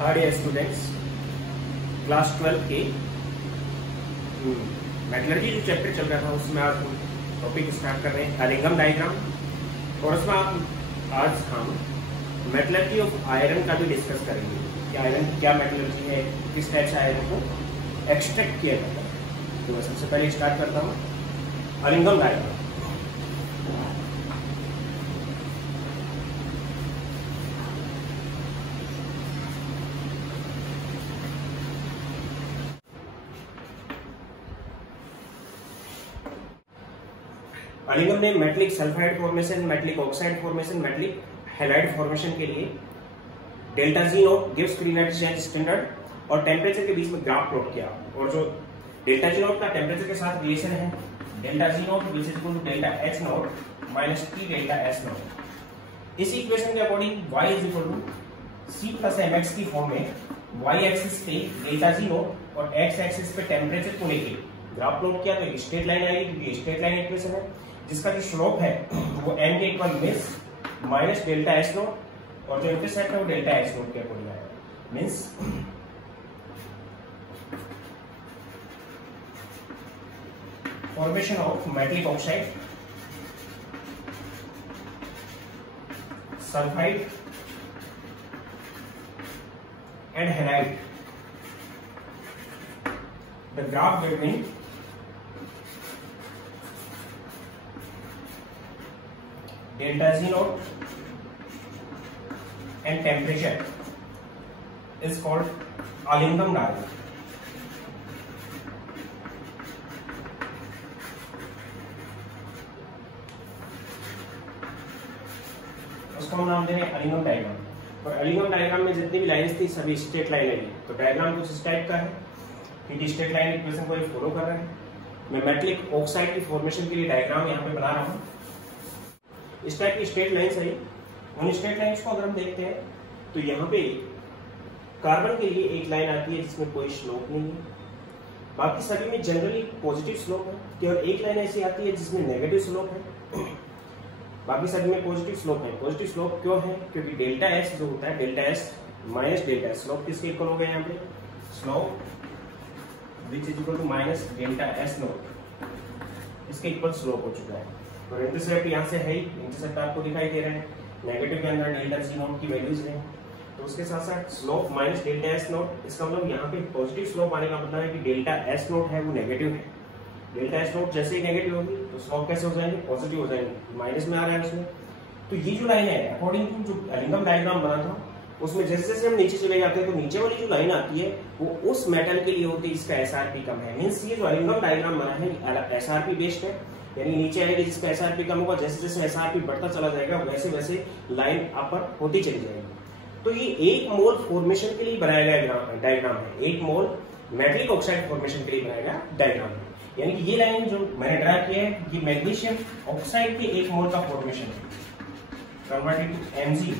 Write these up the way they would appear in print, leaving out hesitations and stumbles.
Hi dear students, class 12 के metallurgy जो chapter चल रहा था उसमें आज हम टॉपिक स्टार्ट कर रहे हैं अलिंगम डायग्राम। और उसमें आज हम मेटलर्जी ऑफ आयरन का भी डिस्कस करेंगे कि आयरन की क्या मेटलर्जी है, किस टाइप से आयरन को एक्सट्रैक्ट किया जाता है। तो मैं सबसे पहले स्टार्ट करता हूँ अलिंगम डायग्राम। अलिंगम ने metallic sulphide formation, metallic oxide formation, metallic halide formation के लिए delta G naught gives free energy change standard और टेम्परेचर के बीच में ग्राफ प्लॉट किया। और जो डेल्टा जी नोट का टेम्परेचर के साथ रिलेशन है, delta G naught which is equal to delta H naught minus T delta S naught. इस इक्वेशन के according y is equal to C plus M X की फॉर्म में y axis पे delta G note और x axis पे temperature को लेके graph plot किया। तो स्ट्रेट लाइन आएगी क्योंकि स्ट्रेट लाइन इक्वेशन है जिसका जो स्लोप है वो n के equal means minus delta S note और जो इंटरसेप्ट है वो डेल्टा एस नोट के अकॉर्डिंग आएगा। Means formation of metallic oxide, sulphide and halide. The graph between delta G naught and temperature is called Allingham diagram. उसको हम नाम दे रहे हैं अलिंगम डायग्राम। और अलिंगम डायग्राम में जितनी भी लाइंस थी सभी स्ट्रेट लाइन है। तो डायग्राम कुछ इस टाइप का है क्योंकि स्ट्रेट लाइन इक्वेशन को ये फॉलो कर रहा है। मैं मेटलिक ऑक्साइड की फॉर्मेशन के लिए डायग्राम यहाँ पे बना रहा हूँ। इस टाइप की स्ट्रेट लाइन्स है। उन स्ट्रेट लाइन्स को अगर हम देखते हैं तो यहाँ पे कार्बन के लिए एक लाइन आती है जिसमें कोई स्लोप नहीं है, बाकी सभी में जनरली पॉजिटिव स्लोप है। केवल एक लाइन ऐसी आती है जिसमें नेगेटिव स्लोप है, बाकी सभी में पॉजिटिव स्लोप है। पॉजिटिव स्लोप क्यों है? क्योंकि डेल्टा एस जो होता है, delta S minus delta S, slope किसके इक्वल हो गया यहाँ पे? Slope which is equal to minus delta S not, इसके इक्वल स्लोप हो चुका है। और इंटरसेप्ट यहाँ से है ही, इंटरसेप्ट आपको दिखाई दे रहा है। नेगेटिव के अंदर डेल्टा जी नोट की वैल्यूज हैं, तो उसके साथ साथ slope minus delta S note. इसका मतलब यहाँ पे पॉजिटिव स्लोप आने का मतलब है कि डेल्टा एस नोट है वो नेगेटिव है। डेल्टा एस नोट जैसे ही नेगेटिव होगी तो स्लोप कैसे हो जाएंगे? पॉजिटिव हो जाएंगे, माइनस में आ रहा है उसमें। तो ये जो लाइन है अकॉर्डिंग टू जो अलिंगम डायग्राम बना था उसमें जैसे जैसे हम नीचे चले जाते हैं तो नीचे वाली जो लाइन आती है वो उस मेटल के लिए होती है जिसका एसआरपी कम है। मीन्स ये जो अलिंगम डायग्राम बना है एसआरपी बेस्ड है, यानी नीचे आएगी जिसका एसआरपी कम होगा, जैसे जैसे एसआरपी बढ़ता चला जाएगा वैसे वैसे लाइन अपर होती चली जाएगी। तो ये एक मोल फॉर्मेशन के लिए बनाया गया डायग्राम है, एक मोल मेटलिक ऑक्साइड फॉर्मेशन के लिए बनाया गया डायग्राम है। यानी कि ये लाइन जो मैंने ड्रा किया है ये मैग्नीशियम ऑक्साइड के एक मोल का फॉर्मेशन है कन्वर्टेड टू Mg।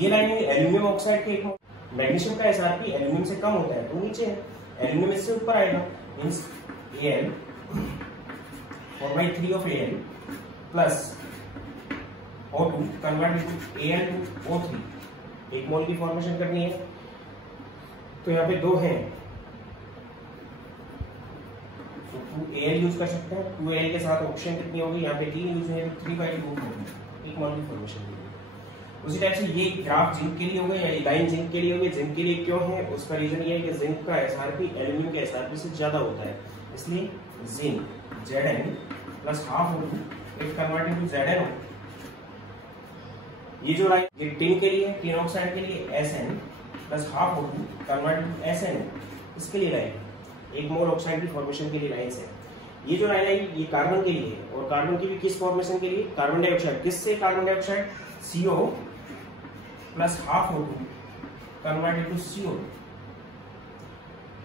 ये लाइन है एल्यूमिनियम ऑक्साइड के एक मोल। मैग्नीशियम का एसआरपी एल्यूमिनियम से कम होता है तो नीचे है, एल्यूमिनियम इससे ऊपर आएगा। Means Al 4/3 of Al plus O2 converted to Al to O3, एक मोल की फॉर्मेशन करनी है। तो यहाँ पे दो हैं तो 2Al यूज कर सकते हैं। 2Al के साथ ऑक्सीजन कितनी होगी? यहाँ पे 3 यूज है, 3/2 होगी, एक मोल की फॉर्मेशन के लिए। उसी टाइप से ये ग्राफ जिंक के लिए हो गया, या लाइन जिंक के लिए हो गई। जिंक के लिए क्यों है? उसका रीजन ये है कि जिंक का एसआरपी एल्यूमिनियम के एसआरपी से ज्यादा होता है, इसलिए zinc Zn plus half O2 it converted to ZnO। ये जो लाइन ये टिन के लिए, टिन ऑक्साइड के लिए Sn plus half O2 converted to SnO। इसके लिए लाइन एक मोल ऑक्साइड की फॉर्मेशन के लिए लाइन है। ये जो लाइन है ये कार्बन के लिए है, और कार्बन की भी किस फॉर्मेशन के लिए? Carbon dioxide. किससे carbon dioxide? CO plus half O2 converted to CO।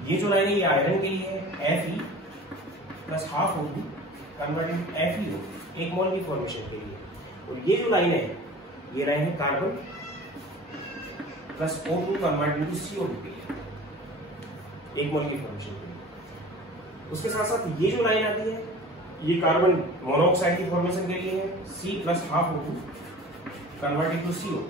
ये जो लाइन है ये आयरन के लिए है, Fe plus half O2 converted to FeO, एक मोल की फॉर्मेशन के लिए। और ये जो लाइन है ये लाइन है carbon plus O2 converted to CO2 के लिए, एक मोल की फॉर्मेशन के लिए। उसके साथ साथ ये जो लाइन आती है ये कार्बन मोनोऑक्साइड की फॉर्मेशन के लिए है, C plus half O2 converted to CO।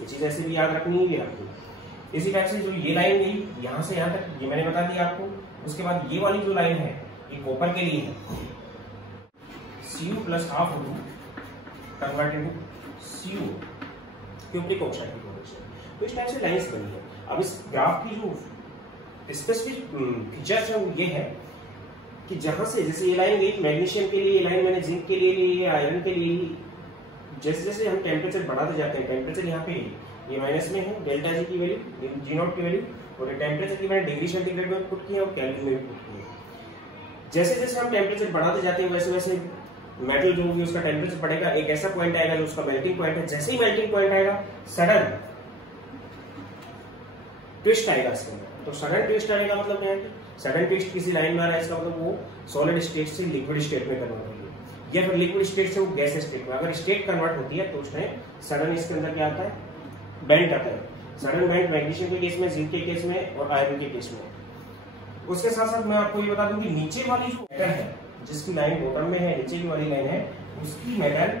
ये चीज ऐसे भी याद रखनी है आपको। इसी टाइप से जो ये लाइन गई यहाँ से यहाँ तक, ये मैंने बता दिया आपको। उसके बाद ये वाली जो लाइन है ये कॉपर के लिए है, Cu plus half O2 convert into Cu, cupric oxide की प्रोडक्शन। तो इस टाइप से लाइंस बनी है। अब इस ग्राफ की जो स्पेसिफिक फीचर्स है वो ये है कि जहां से जैसे ये लाइन गई मैग्नीशियम के लिए, ये लाइन मैंने जिंक के लिए ली, आयरन के लिए ली, जैसे जैसे हम टेम्परेचर बढ़ाते जाते हैं, टेम्परेचर यहाँ पे ये माइनस में है, डेल्टा जी की वैल्यू, जी नॉट की वैल्यू, और टेम्परेचर की मैंने डिग्री सेंटीग्रेड में पुट किया और केल्विन में भी पुट किया। जैसे जैसे हम टेम्परेचर बढ़ाते जाते हैं वैसे वैसे मेटल जो होगी उसका टेम्परेचर बढ़ेगा। एक ऐसा पॉइंट आएगा जो उसका मेल्टिंग पॉइंट है, जैसे ही मेल्टिंग पॉइंट आएगा सडन ट्विस्ट आएगा इसके अंदर। तो सडन ट्विस्ट आने का मतलब क्या है? सडन ट्विस्ट किसी लाइन में आ रहा है, इसका मतलब वो सॉलिड स्टेट से लिक्विड स्टेट में कन्वर्ट होगी, या फिर लिक्विड स्टेट से वो गैस स्टेट में। अगर स्टेट कन्वर्ट होती है तो उसमें सडन इसके अंदर क्या आता है? बेंड आता है। सडन बेंड मैग्नीशियम के केस में, जिंक के केस में और आयरन के केस में। उसके साथ साथ मैं आपको ये बता दूं कि नीचे वाली जो मेटल है जिसकी लाइन बॉटम में है, नीचे की वाली लाइन है, उसकी मेटल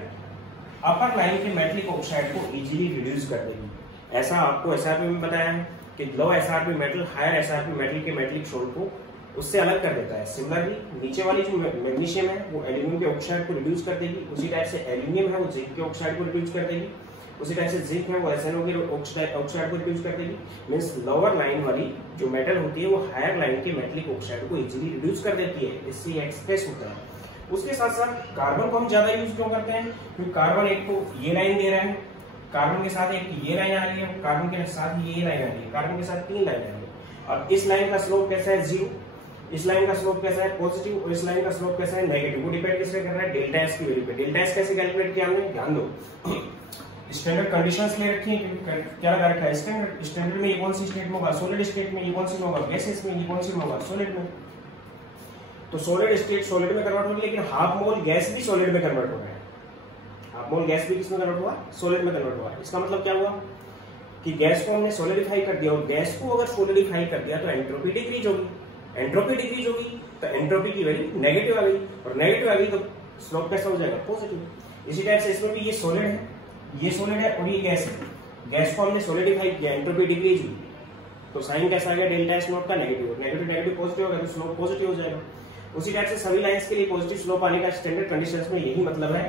अपर लाइन के मेटलिक ऑक्साइड को इजीली रिड्यूस कर देगी। ऐसा आपको एसआरपी में बताया है कि low SRP metal higher SRP metal के मेटलिक सोल्ट को उससे अलग कर देता है। सिमिलरली नीचे वाली जो मैग्नीशियम है वो एल्यूमिनियम के ऑक्साइड को रिड्यूस कर देगी, उसी टाइप से एल्यूमिनियम है वो जिंक के ऑक्साइड को रिड्यूस कर देगी, उसी टाइप से जिंक है वो एसएनओ के ऑक्साइड को रिड्यूस कर देगी। मींस लोअर लाइन वाली जो मेटल होती है वो हायर लाइन के मेटलिक ऑक्साइड को इजीली रिड्यूस कर देती है, इससे एक्सप्रेस होता है। उसके साथ साथ कार्बन को हम ज्यादा यूज क्यों करते हैं? क्योंकि कार्बन एक तो ये लाइन दे रहा है, कार्बन के साथ एक ये लाइन आ रही है, कार्बन के साथ ये लाइन आ रही है, कार्बन के साथ 3 लाइन आ रही है। और इस लाइन का स्लोप कैसा है? 0। इस लाइन का स्लोप कैसा है? पॉजिटिव। और इस लाइन का स्लोप कैसा है? नेगेटिव। वो डिपेंड किस पे कर रहा है? डेल्टा एस की वैल्यू पे। डेल्टा एस कैसे कैलकुलेट किया हमने? ध्यान दो, स्टैंडर्ड कंडीशंस ले रखी है। क्या लगा रखा है? स्टैंडर्ड में ये कौन सी स्टेट में होगा? सॉलिड स्टेट में। ये कौन सी में होगा? गैसेस में। ये कौन सी में होगा? सॉलिड में। तो सॉलिड स्टेट सॉलिड में कन्वर्ट हो रही है, लेकिन हाफ मोल गैस भी सॉलिड में कन्वर्ट हो रहा है। हाफ मोल गैस भी किसमें कन्वर्ट हुआ? सॉलिड में कन्वर्ट हुआ। इसका मतलब क्या हुआ कि गैस को हमने सॉलिडिफाई कर दिया, और गैस को अगर सॉलिडिफाई कर दिया तो एंट्रोपी डिक्रीज होगी। एंट्रोपी डिक्रीज होगी तो एंट्रोपी की वैल्यू नेगेटिव आ गई, और नेगेटिव आ गई तो स्लोप कैसा हो जाएगा? पॉजिटिव। इसी टाइप से इसमें भी ये सॉलिड है, ये सॉलिड है और ये गैस है। गैस को हमने सॉलिडिफाई किया, एंट्रोपी डिक्रीज हुई, तो साइन कैसा आ गया? डेल्टा एस नॉट का नेगेटिव। नेगेटिव नेगेटिव पॉजिटिव होगा तो स्लोप पॉजिटिव हो जाएगा। उसी टाइप से सभी लाइंस के लिए पॉजिटिव स्लोप आने का स्टैंडर्ड कंडीशंस में यही मतलब है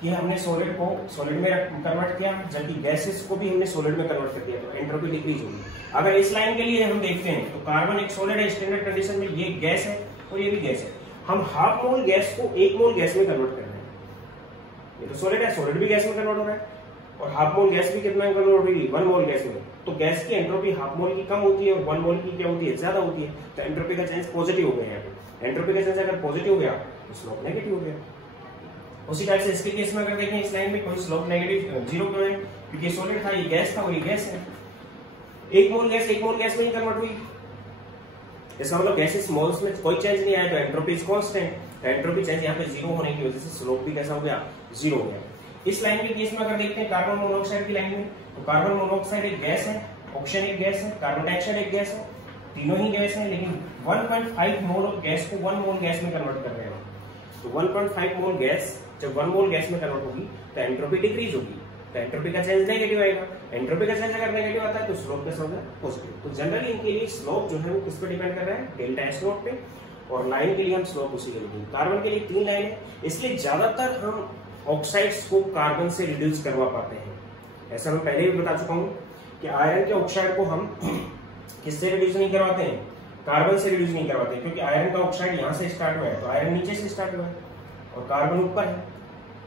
कि हमने सॉलिड को सॉलिड में कन्वर्ट किया, जबकि गैसेस को भी हमने सॉलिड में कन्वर्ट कर दिया, तो एंट्रोपी डिक्रीज होगी। अगर इस लाइन के लिए हम देखते हैं तो कार्बन एक सॉलिड है, स्टैंडर्ड कंडीशन में ये गैस है और ये भी गैस है। हम हाफ मोल गैस को 1 मोल गैस में कन्वर्ट कर रहे हैं। ये तो सॉलिड है, सॉलिड भी गैस में कन्वर्ट हो रहा है, और हाफ मोल गैस भी कितना कन्वर्ट हो रही है? 1 मोल गैस में। तो गैस की एंट्रोपी हाफ मोल की कम होती है और 1 मोल की क्या होती है? ज्यादा होती है। तो एंट्रोपी का चेंज पॉजिटिव हो गया है। एंट्रोपी का चेंज अगर पॉजिटिव हो गया तो स्लोप नेगेटिव हो गया। उसी टाइप से इसके केस में अगर देखें इस लाइन में कोई स्लोप नेगेटिव 0 क्यों है? क्योंकि ये सॉलिड था, ये गैस था और ये गैस है। 1 मोल गैस में ही कन्वर्ट हुई। इसका मतलब गैसेस मोल्स में कोई चेंज नहीं आया, तो entropy is constant. Entropy change यहाँ पे 0 होने की वजह से स्लोप भी कैसा हो गया? 0 हो गया। इस लाइन के केस में अगर देखते हैं कार्बन मोनोऑक्साइड की लाइन में, तो कार्बन मोनोऑक्साइड एक गैस है, ऑक्सीजन एक गैस है, कार्बन डाइऑक्साइड एक गैस है, तीनों ही गैस है, लेकिन 1.5 मोल गैस को 1 मोल गैस में कन्वर्ट कर रहे हैं। तो 1.5 मोल गैस जब 1 मोल गैस में कन्वर्ट होगी तो एंट्रोपी डिक्रीज होगी, तो एंट्रोपी का चेंज नेगेटिव आएगा। एंट्रोपी का चेंज अगर नेगेटिव आता है तो स्लोप कैसा होगा? पॉजिटिव। तो जनरली इनके लिए स्लोप जो है वो किस पे डिपेंड कर रहा है? डेल्टा एस नॉट पे। और लाइन के लिए हम स्लोप उसी के लिए, कार्बन के लिए 3 लाइन है, इसलिए ज्यादातर हम ऑक्साइड्स को कार्बन से रिड्यूस करवा पाते हैं। ऐसा मैं पहले भी बता चुका हूं कि आयरन के ऑक्साइड को हम किससे रिड्यूस नहीं करवाते हैं? कार्बन से रिड्यूस नहीं करवाते, क्योंकि आयरन का ऑक्साइड यहां से स्टार्ट हुआ है, तो आयरन नीचे से स्टार्ट हुआ है और कार्बन ऊपर है,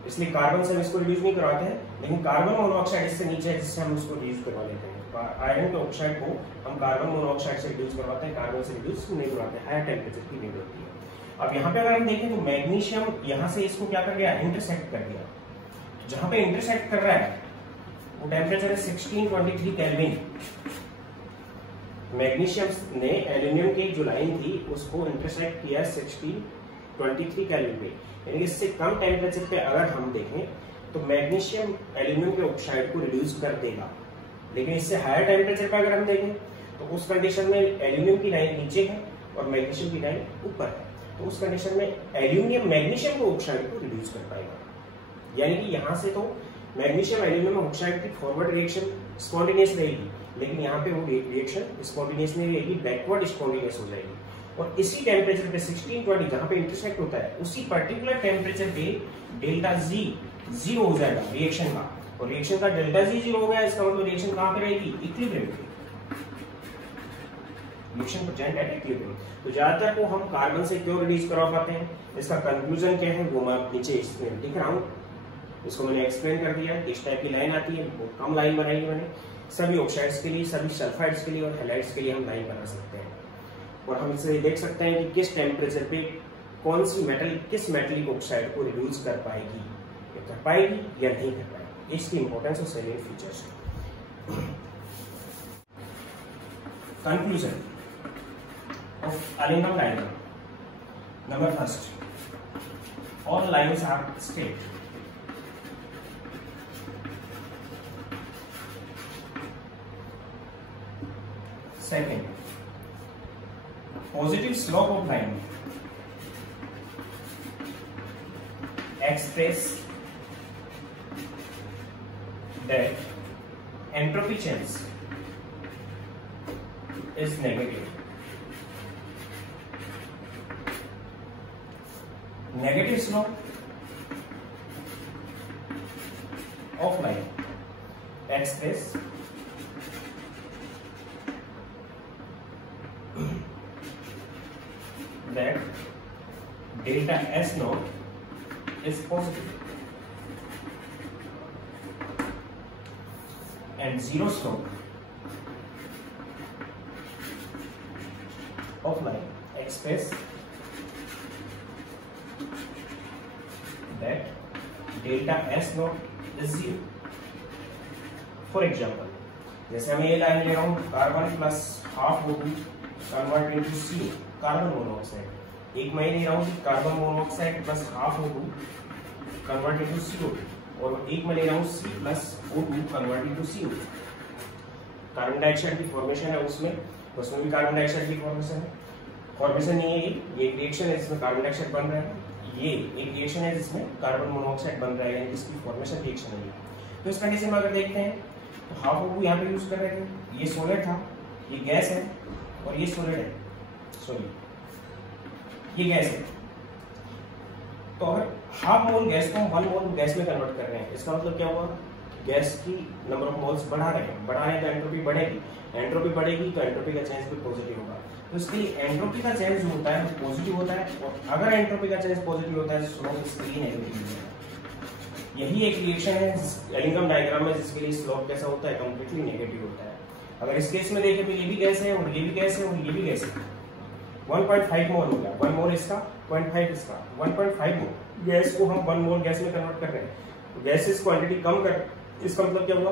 इसलिए कार्बन से हम इसको रिड्यूस नहीं करवाते हैं। लेकिन कार्बन मोनोऑक्साइड इससे नीचे है, जिससे हम उसको रिड्यूस करवा लेते हैं। आयरन के ऑक्साइड को हम कार्बन मोनोऑक्साइड से रिड्यूस करवाते हैं, कार्बन से रिड्यूस नहीं करवाते, हायर टेम्परेचर की नीड होती है। अब यहाँ पे अगर हम देखें तो मैग्नीशियम यहाँ से इसको क्या कर गया? इंटरसेक्ट कर दिया। जहां पे इंटरसेक्ट कर रहा है वो टेम्परेचर है 1623 केल्विन। मैग्नीशियम ने एल्यूमिनियम की जो लाइन थी उसको इंटरसेक्ट किया 1623 केल्विन पे, यानी इससे कम टेम्परेचर पे अगर हम देखें तो मैग्नीशियम एल्यूमिनियम के ऑक्साइड को रिड्यूस कर देगा। लेकिन इससे हायर टेम्परेचर पे अगर हम देखें तो उस कंडीशन में एल्यूमिनियम की लाइन नीचे है और मैग्नीशियम की लाइन ऊपर है, तो उस कंडीशन में एल्यूमिनियम मैग्नीशियम के ऑक्साइड को रिड्यूस कर पाएगा। यानी कि यहां से तो मैग्नीशियम एल्यूमिनियम ऑक्साइड की फॉरवर्ड रिएक्शन स्पॉन्टेनियस रहेगी, लेकिन यहाँ पे वो रिएक्शन स्पॉन्टेनियस नहीं रहेगी, बैकवर्ड स्पॉन्टेनियस हो जाएगी। और इसी टेम्परेचर पे 1620 जहाँ पे इंटरसेक्ट होता है, उसी पर्टिकुलर टेम्परेचर पे डेल्टा जी जीरो हो जाएगा रिएक्शन का, और रिएक्शन का डेल्टा जी जीरो हो गया, इसका मतलब रिएक्शन कहाँ पे रहेगी? इक्विलिब्रियम पे। Reaction present at equilibrium. तो ज्यादातर को हम कार्बन से क्यों रिलीज करवा पाते हैं, इसका कंक्लूजन क्या है वो मैं नीचे इसमें लिख रहा हूँ। इसको मैंने एक्सप्लेन कर दिया, इस टाइप की लाइन आती है, बहुत कम लाइन बनाई है मैंने, सभी ऑक्साइड्स के लिए, सभी सल्फाइड्स के लिए और हैलाइड्स के लिए हम लाइन बना सकते हैं। और हम इसे देख सकते हैं कि किस टेम्परेचर पे कौन सी मेटल किस मेटलिक ऑक्साइड को रिड्यूस कर पाएगी, कर पाएगी या नहीं कर पाएगी, इसकी इंपॉर्टेंस और salient features. Conclusion of aluminium diagram. Number first, all lines are straight. Second, positive slope of line express that entropy change is negative. Negative slope of line express that delta S naught is positive and zero slope of line express that delta S naught is zero. For example, जैसे मैं ये line ले रहा हूँ, carbon plus half O2 convert into CO, carbon monoxide. एक मैं ले रहा हूँ कि carbon monoxide plus half O2 convert into CO, और एक मैं ले रहा हूँ C plus O2 convert into CO। Carbon dioxide की फॉर्मेशन है उसमें भी कार्बन डाइऑक्साइड की फॉर्मेशन नहीं है, ये एक रिएक्शन है जिसमें कार्बन डाइऑक्साइड बन रहा है, ये एक रिएक्शन है जिसमें कार्बन मोनोऑक्साइड बन रहा है, यानी इसकी फॉर्मेशन रिएक्शन है। तो इस कंडीशन में अगर देखते हैं तो हाफ O2 यहाँ पे यूज कर रहे थे, ये सॉलिड था, ये गैस है और ये सॉलिड है, सॉरी ये गैस है। तो अगर हाफ मोल गैस को हम 1 मोल गैस में कन्वर्ट कर रहे हैं, इसका मतलब क्या हुआ, गैस की नंबर ऑफ मोल्स बढ़ा रहे हैं तो एंट्रोपी बढ़ेगी, एंट्रोपी बढ़ेगी तो एंट्रोपी का चेंज भी पॉजिटिव होगा। तो इसलिए एंट्रोपी का चेंज जो होता है वो पॉजिटिव होता है, और अगर एंट्रोपी का चेंज पॉजिटिव होता है तो स्लोप इसके लिए नेगेटिव होता है। यही एक रिएक्शन है एल्यूमिनियम डायग्राम में जिसके लिए स्लोप कैसा होता है, कंप्लीटली नेगेटिव होता है। अगर इस केस में देखें तो ये भी गैस है और ये भी गैस है और ये भी गैस है, 1.5 मोल हो गया, 1 मोल इसका 0.5 इसका, 1.5 मोल गैस को हम 1 मोल गैस में कन्वर्ट कर रहे हैं। गैसेस क्वांटिटी कम कर, इसका मतलब क्या हुआ,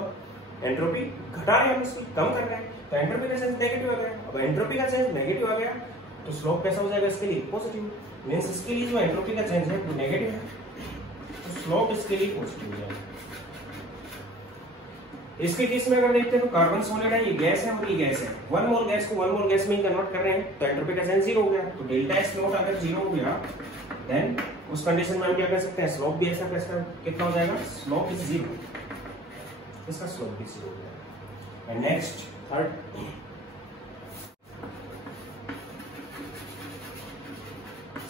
एंट्रोपी घटा रहे हैं हम, इसकी कम कर रहे हैं, तो एंट्रोपी का चेंज नेगेटिव आ गया। अब एंट्रोपी का चेंज नेगेटिव आ गया तो स्लोप कैसा हो जाएगा इसके लिए, पॉजिटिव। मींस इसके लिए जो एंट्रोपी का चेंज है वो नेगेटिव है, तो स्लोप इसके लिए पॉजिटिव हो जाएगा। इसके केस में अगर देखते हैं तो कार्बन सॉलिड है, ये गैस है और ये गैस है, 1 मोल गैस को 1 मोल गैस में ही कन्वर्ट कर रहे हैं, तो एंट्रोपी का चेंज जीरो हो गया। तो डेल्टा एस नॉट अगर जीरो हो गया देन उस कंडीशन में हम क्या कर सकते हैं, स्लोप भी ऐसा कैसा कितना हो जाएगा, स्लोप इज जीरो, इसका स्लोप भी जीरो हो जाएगा। And next third,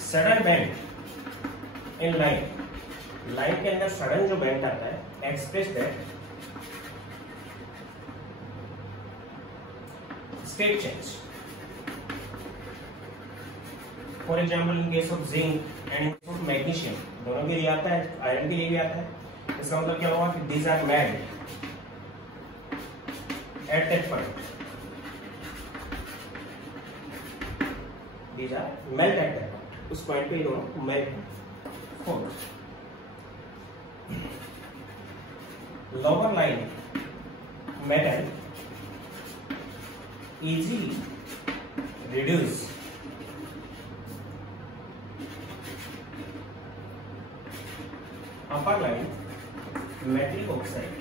sudden bend in line, line के अंदर सडन जो बेंड आता है express that state change. For example in case of zinc and in case of magnesium, दोनों के लिए आता है, आयरन के लिए भी आता है। इसका मतलब क्या हुआ कि these are melt at that point, these are melt at that point, उस पॉइंट पे ये दोनों मेल्ट हो। Lower line metal easily reduce upper line metallic oxide,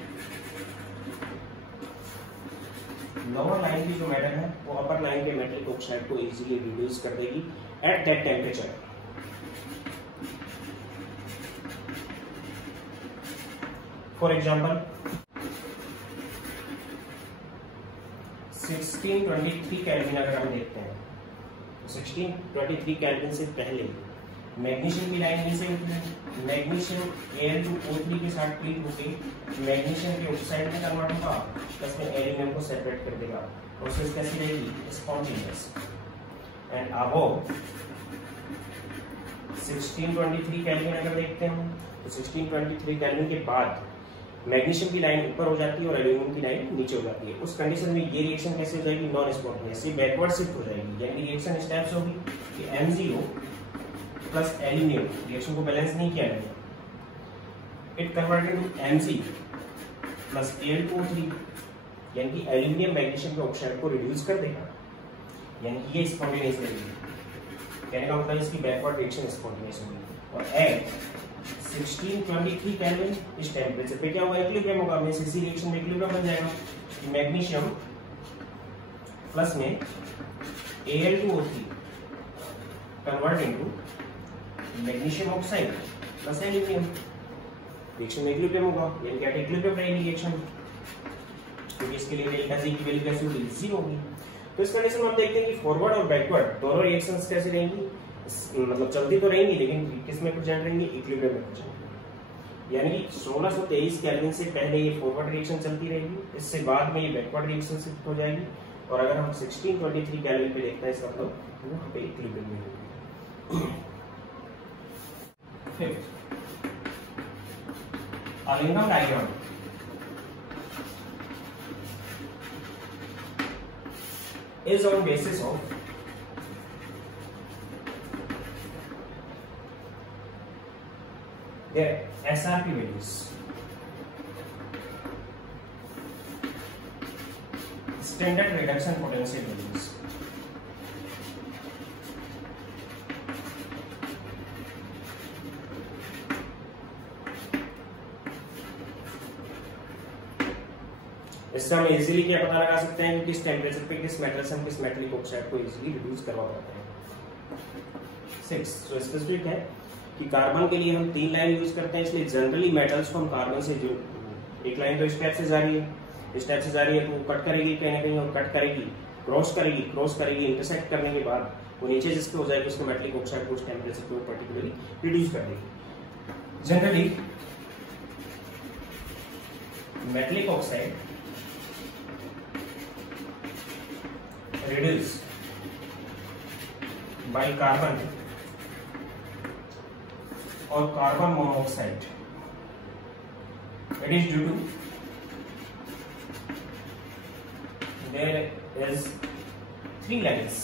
lower line की जो मेटल है वो अपर लाइन के मेटलिक ऑक्साइड को इजीली रिड्यूस कर देगी at that temperature. For example 1623 kelvin अगर हम देखते हैं, 1623 केल्विन से पहले मैग्नीशियम की लाइन नीचे उतरी, मैग्नीशियम Al2O3 के साथ ट्रीट होकर मैग्नीशियम के ऑक्साइड में कन्वर्ट होगा, प्लस में एल्यूमिनियम को सेपरेट कर देगा। प्रोसेस कैसी रहेगी? स्पॉन्टेनियस। एंड अबव 1623 केल्विन अगर देखते हैं तो 1623 केल्विन के बाद मैग्नीशियम की लाइन ऊपर हो जाती है और एल्यूमिनियम की लाइन नीचे हो जाती है। उस कंडीशन में ये रिएक्शन कैसे हो जाएगी? नॉन स्पॉन्टेनियस, ये बैकवर्ड शिफ्ट हो जाएगी। यानी रिएक्शन स्टेप्स होगी कि M0 प्लस एल्यूमिनियम रिएक्शन को बैलेंस नहीं किया जाएगा, it convert into Mg plus Al2O3, यानी कि एल्यूमिनियम मैग्नीशियम के ऑक्साइड को रिड्यूस कर देगा, यानी कि ये स्पॉन्टेनियस रहेगी। कहने का मतलब इसकी बैकवर्ड रिएक्शन स्पॉन्टेनियस होगी। और एट 1623 केल्विन इस टेम्परेचर पे क्या होगा? इक्विलिब्रियम होगा। मींस इसी रिएक्शन में इक्विलिब्रियम बन जाएगा कि मैग्नीशियम प्लस में Al2O3 convert into magnesium oxide plus aluminium, reaction में इक्विलिब्रियम होगा, यानी कि एट इक्विलिब्रियम रहेगी रिएक्शन, क्योंकि इसके लिए डेल्टा जी की वैल्यू कैसे होगी? 0 होगी। तो इस कंडीशन में हम देखते हैं कि फॉरवर्ड और बैकवर्ड दोनों रिएक्शंस कैसे रहेंगी, मतलब चलती तो रहेंगी लेकिन किस में प्रेजेंट रहेंगी? इक्विलिब्रियम में प्रेजेंट। यानी कि 1623 केल्विन से पहले ये फॉरवर्ड रिएक्शन चलती रहेगी, इससे बाद में ये बैकवर्ड रिएक्शन शिफ्ट हो जाएगी। और अगर हम 1623 केल्विन पे देखते हैं इसका मतलब वहां पे इक्विलिब्रियम में होगी। Fifth, Ellingham diagram is on basis of their SRP values, standard reduction potential values. इससे हम इजीली क्या पता लगा सकते हैं कि किस टेम्परेचर पे किस मेटल से हम किस मेटलिक ऑक्साइड को इजीली रिड्यूस करवा पाते हैं। 6 जो स्पेसिफिक है कि कार्बन के लिए हम 3 लाइन यूज करते हैं, इसलिए जनरली मेटल्स को हम कार्बन से जो एक लाइन तो इस टाइप से जा रही है, इस टाइप से जा रही है, तो वो कट करेगी कहीं ना कहीं और कट करेगी, क्रॉस करेगी, इंटरसेक्ट करने के बाद वो नीचे जिस पे हो जाएगी उसको मेटलिक ऑक्साइड को उस टेम्परेचर पे पर्टिकुलरली रिड्यूस कर देगी। Generally metallic oxide reduced by carbon or carbon monoxide. It is due to there is 3 lines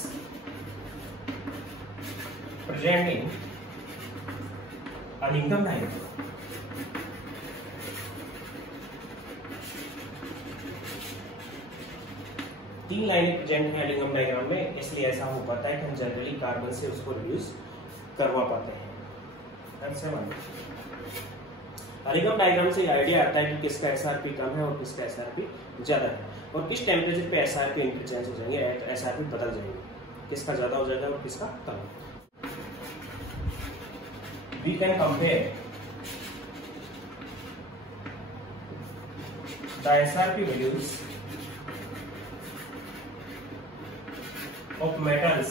present in Arlington diagram. तीन लाइनें प्रेजेंट है अर्लिंघम डायग्राम में, इसलिए ऐसा हो पाता है कि हम जनरली कार्बन से उसको रिड्यूस करवा पाते हैं। अर्लिंघम डायग्राम से आइडिया आता है कि किसका एसआरपी कम है और किसका एसआरपी ज्यादा है, और किस टेम्परेचर पे एसआरपी इंटरचेंज हो जाएंगे, एसआरपी बदल जाएंगे, किसका ज्यादा हो जाएगा और किसका कम। We can compare the SRP values of metals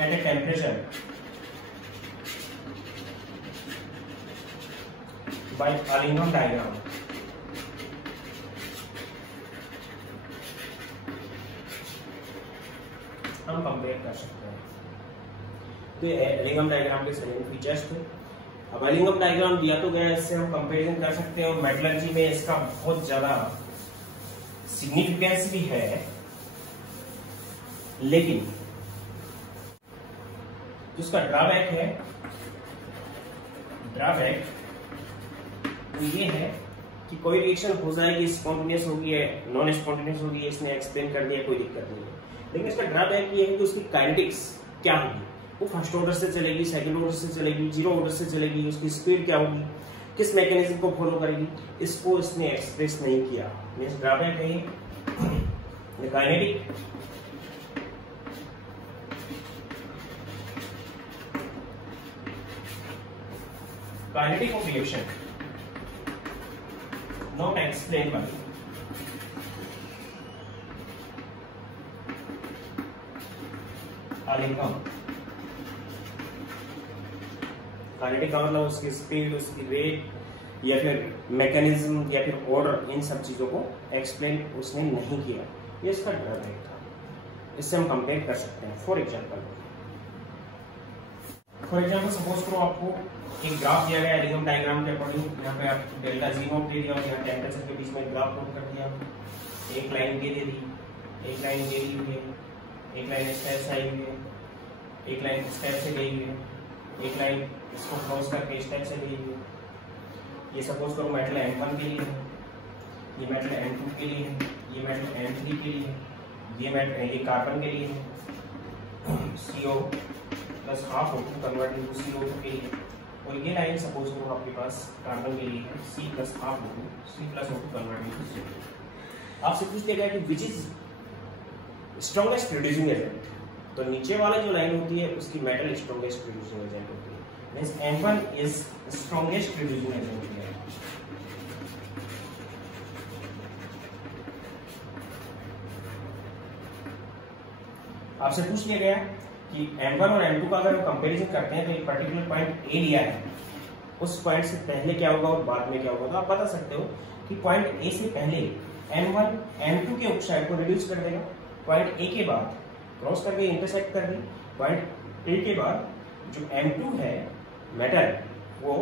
at a temperature by Arlington diagram. हम कंपेयर कर सकते हैं। तो ये अर्लिंघम डायग्राम के सेलेक्ट फीचर्स थे। अब अर्लिंघम डायग्राम दिया तो गया, इससे हम कंपैरिजन कर सकते हैं और मेटलर्जी में इसका बहुत ज्यादा सिग्निफिकेंस भी है, लेकिन जिसका ड्रॉबैक है, ड्रॉबैक तो ये है कि कोई रिएक्शन हो जाएगी, स्पॉन्टेनियस होगी है नॉन स्पॉन्टेनियस होगी, इसने एक्सप्लेन कर दिया, कोई दिक्कत नहीं है। लेकिन इसका ड्रॉबैक ये है कि उसकी काइनेटिक्स क्या होगी, वो फर्स्ट ऑर्डर से चलेगी, सेकंड ऑर्डर से चलेगी, जीरो ऑर्डर से चलेगी, उसकी स्पीड क्या होगी, किस मैकेनिज्म को फॉलो करेगी, इसको इसने एक्सप्रेस नहीं किया। मींस ड्रॉबैक है ये kinetic kinetic of reaction not explain by Ellingham. Kinetic का मतलब उसकी स्पीड, उसकी रेट या फिर मैकेनिज्म या फिर ऑर्डर, इन सब चीजों को एक्सप्लेन उसने नहीं किया, ये इसका ड्रॉबैक था। इससे हम कंपेयर कर सकते हैं। फॉर एग्जांपल सपोज करो आपको एक ग्राफ दिया गया एलिगम डायग्राम के अकॉर्डिंग। यहाँ पे आप डेल्टा जी नोट दे दिया और यहाँ टेम्परेचर के बीच में ग्राफ नोट कर दिया। एक लाइन ये दे दी, एक लाइन ये दी हुई है, एक लाइन स्टेप से आई हुई है, एक लाइन स्टेप से गई हुई है, एक लाइन इसको क्रॉस करके स्टेप से गई हुई है। ये सपोज करो मेटल M1 के लिए है, ये मेटल M2 के लिए है, ये मेटल M3 के लिए है, ये कार्बन के लिए है, CO plus half O2 convert into CO2 के लिए। और ये लाइन सपोज करो आपके पास कार्बन के लिए है, C plus half O2, C plus O2 convert into CO2। आपसे पूछ लिया गया कि which is strongest reducing agent, तो नीचे वाला जो लाइन होती है उसकी मेटल स्ट्रॉन्गेस्ट रिड्यूसिंग एजेंट होती है। Means M1 is strongest reducing agent है। आपसे पूछ लिया गया कि M1 और M2 का अगर हम कंपैरिजन करते हैं तो एक पर्टिकुलर पॉइंट A लिया है, उस पॉइंट से पहले क्या होगा और बाद में क्या होगा। तो आप बता सकते हो कि पॉइंट A से पहले M1 M2 के ऑक्साइड को रिड्यूस कर देगा, पॉइंट A के बाद क्रॉस करके इंटरसेक्ट कर दी, पॉइंट A के बाद जो M2 है मेटल वो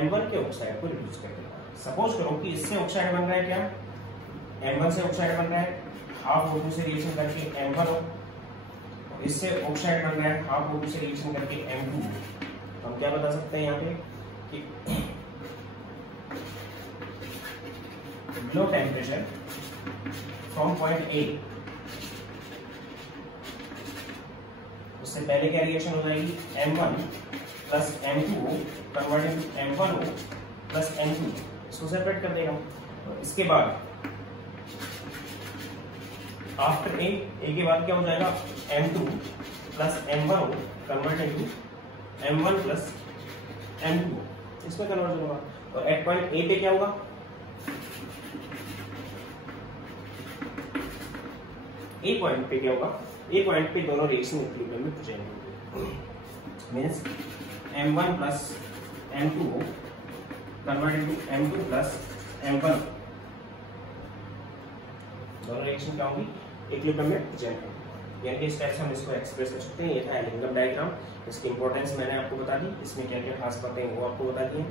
M1 के ऑक्साइड को रिड्यूस कर देगा। सपोज करो कि इससे ऑक्साइड बन रहा है क्या, M1 से ऑक्साइड बन रहा है हाफ O2 से रिएक्शन करके M1, इससे ऑक्साइड बन रहा है हाफ O2 से रिएक्शन करके M2। हम क्या बता सकते हैं यहाँ पे कि low temperature from point A, उससे पहले क्या रिएक्शन हो जाएगी, M1 plus M2O convert into M1O plus M2, इसको सेपरेट कर देगा। इसके बाद आफ्टर A के बाद क्या हो जाएगा, M2 plus M1O convert into M1 plus M2, इसमें कन्वर्ट होगा। और एट पॉइंट A पे क्या होगा, A पॉइंट पे क्या होगा, A पॉइंट पे दोनों रिएक्शन इक्विलिब्रियम में प्रेजेंट होंगे। Means M1 plus M2O convert into M2 plus M1, दोनों रिएक्शन क्या होंगी, इक्विलिब्रियम में प्रेजेंट होंगी। यानी कि इस टाइप से हम इसको एक्सप्रेस कर सकते हैं। ये था एलिंगम डायग्राम, इसकी इंपॉर्टेंस मैंने आपको बता दी, इसमें क्या क्या खास बातें हैं वो आपको बता दी।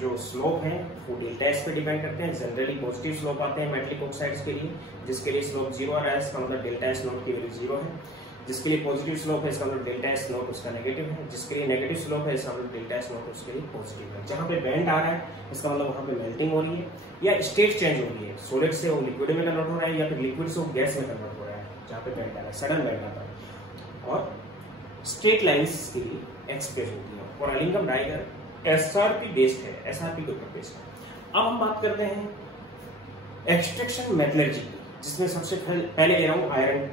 जो स्लोप है वो डेल्टा एस पे डिपेंड करते हैं। जनरली पॉजिटिव स्लोप आते हैं मेटलिक ऑक्साइड्स के लिए, जिसके लिए स्लोप 0 आ रहा है इसका मतलब डेल्टा एस नोट की वैल्यू 0 है। जिसके लिए पॉजिटिव स्लोप है इसका मतलब डेल्टा एस नोट उसका नेगेटिव है। जिसके लिए नेगेटिव स्लोप है इसका मतलब डेल्टा एस नोट उसके लिए पॉजिटिव है। जहां पे बेंड आ रहा है इसका मतलब वहां पे मेल्टिंग हो रही है या स्टेट चेंज हो रही है, सॉलिड से वो लिक्विड में कन्वर्ट हो रहा है या फिर लिक्विड से वो गैस में कन्वर्ट हो रहा है। जहां पे बेंड आ रहा है, सडन बेंड आता है और स्ट्रेट लाइंस के लिए एक्सप्रेस होती है। और एलिंगम डायग्राम एसआरपी बेस्ड है, एसआरपी के ऊपर बेस्ड है। अब हम बात करते हैं एक्सट्रैक्शन मेटलर्जी की, जिसमें सबसे पहले ले रहा हूं आयरन।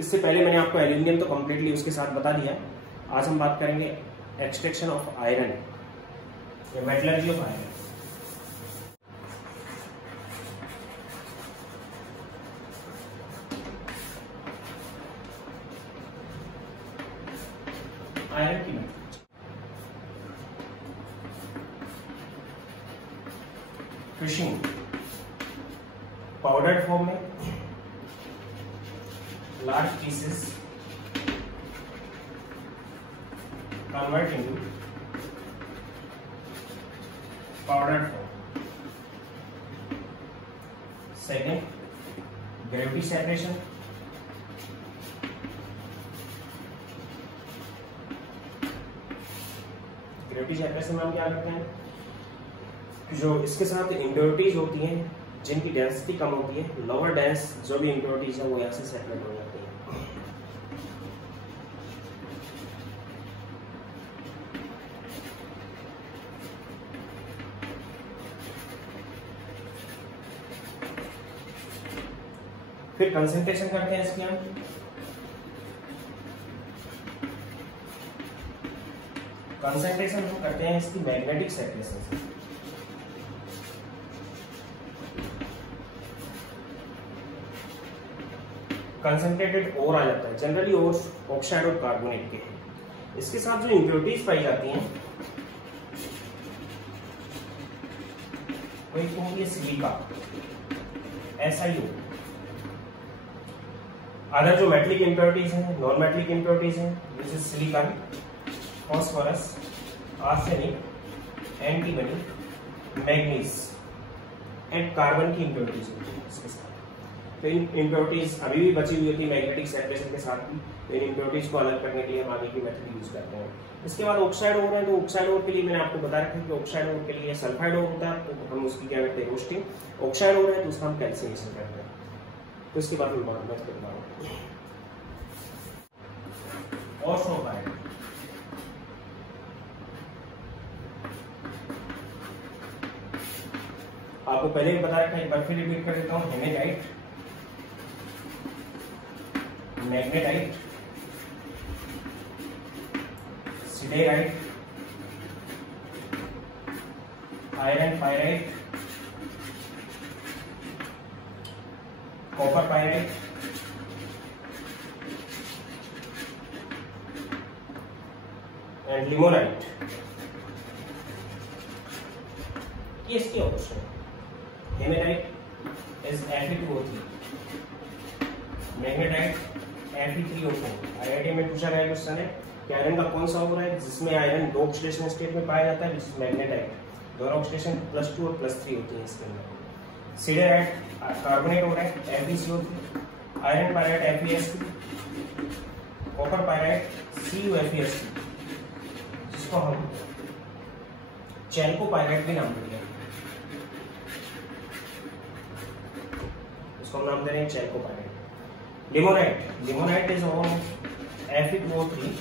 इससे पहले मैंने आपको एल्यूमिनियम तो कंप्लीटली उसके साथ बता दिया। आज हम बात करेंगे एक्सट्रैक्शन ऑफ आयरन या मेटलर्जी ऑफ आयरन। आयरन की मेटलर्जी फिशिंग पाउडर फॉर्म में large pieces convert into powder form. Second, gravity separation. Gravity separation में हम क्या करते हैं, जो इसके साथ इम्प्योरिटीज होती हैं जिनकी डेंसिटी कम होती है, लोअर डेंस जो भी इम्प्योरिटीज है वो यहाँ से सेपरेट हो जाती है। फिर कंसंट्रेशन करते हैं इसकी हम। कंसंट्रेशन हम करते हैं इसकी मैग्नेटिक सेपरेशन से। कंसंट्रेटेड ओर आ जाता है, जनरली ओर ऑक्साइड और कार्बोनेट के हैं। इसके साथ जो इम्प्योरिटीज पाई जाती हैं वही होंगी सिलिका, SiO। अदर जो मेटलिक इम्प्योरिटीज हैं, नॉन मेटलिक इम्प्योरिटीज हैं, जैसे silicon, phosphorus, arsenic, antimony, manganese and carbon की इम्प्योरिटीज होती है इसके साथ। तो इन इम्प्योरिटीज अभी भी बची हुई होती है मैग्नेटिक सेपरेशन के साथ भी। तो इन इम्प्योरिटीज को अलग करने के लिए हम आगे की मेथड यूज करते हैं। इसके बाद ऑक्साइड ओर है, तो ऑक्साइड ओर के लिए मैंने आपको बता रखा है कि ऑक्साइड ओर के लिए सल्फाइड ओर होता है, तो हम उसकी क्या करते हैं, रोस्टिंग। ऑक्साइड ओर है तो उसका हम कैल्सिनेशन करते हैं। तो इसके बाद मैं बता रहा हूँ ऑक्साइड। आपको पहले भी बता रखा है, एक बार फिर रिपीट कर देता हूँ। Hematite, magnetite, siderite, iron pyrite, copper pyrite, and limonite. ये इसके option. Hematite is Fe2O3, magnetite Fe3O4। IIT में पूछा गया क्वेश्चन है कि आयरन का कौन सा ओर है जिसमें आयरन दो ऑक्सीडेशन स्टेट में पाया जाता है, विच इज मैग्नेटाइट। दोनों ऑक्सीडेशन +2 और +3 होती है इसके अंदर। सिडेराइट कार्बोनेट हो रहा है FeCO3, iron pyrite FeS2, copper pyrite CuFeS2, जिसको हम चैल्को पायराइट भी नाम देते हैं। इसको हम नाम दे रहे हैं chalcopyrite. Limonite, limonite is on Fe2O3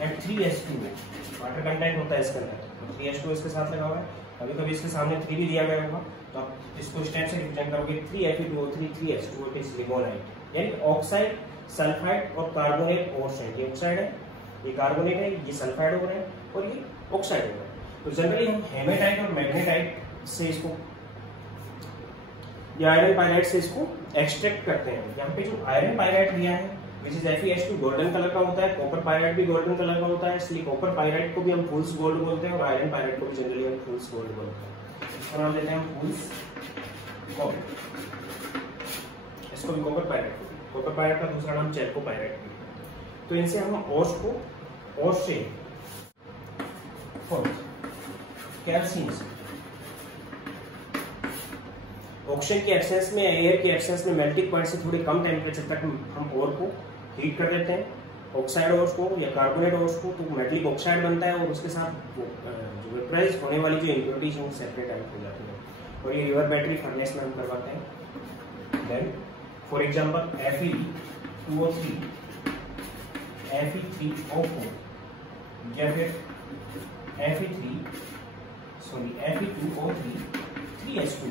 and 3H2O। Water content होता है इसके अंदर, 3H2O इसके साथ लगा हुआ है। कभी कभी इसके सामने 3 भी दिया गया होगा, तो आप इसको इस टाइप से रिप्रेजेंट करोगे 3Fe2O3 3H2O, it is limonite. यानी ऑक्साइड, सल्फाइड और कार्बोनेट ओर से। ये ऑक्साइड है, ये कार्बोनेट है, ये सल्फाइड हो रहा है और ये ऑक्साइड हो रहा है। तो जनरली हम हेमेटाइट और मैग्नेटाइट से इसको या आयरन पायराइट से इसको एक्सट्रैक्ट करते हैं। यहाँ पे जो आयरन पायराइट लिया है which is FeS2 golden colour का होता है, कॉपर पायराइट भी गोल्डन कलर का होता है, इसलिए कॉपर पायराइट को भी हम फूल्स गोल्ड बोलते हैं और आयरन पायराइट को भी जनरली हम फूल्स गोल्ड बोलते हैं। इसका नाम देते हैं हम फूल्स गोल्ड। इसको भी कॉपर पायराइट, कॉपर पायराइट का दूसरा नाम चैल्को पायराइट भी। तो इनसे हम ओर्स को ओर से कैल्शियम से ऑक्सीजन के एक्सेस में, एयर के एक्सेस में मेल्टिंग पॉइंट से थोड़ी कम टेम्परेचर तक हम ओर को हीट कर देते हैं। ऑक्साइड ओर्स को या कार्बोनेट ओर्स को, तो मेटलिक ऑक्साइड बनता है और उसके साथ जो वेपराइज होने वाली जो इम्प्योरिटीज हैं सेपरेट आउट हो जाती है। और ये रिवर बैटरी फर्नेस में हम करवाते हैं। Then for example Fe2O3, Fe3O4 या फिर Fe2O3 3H2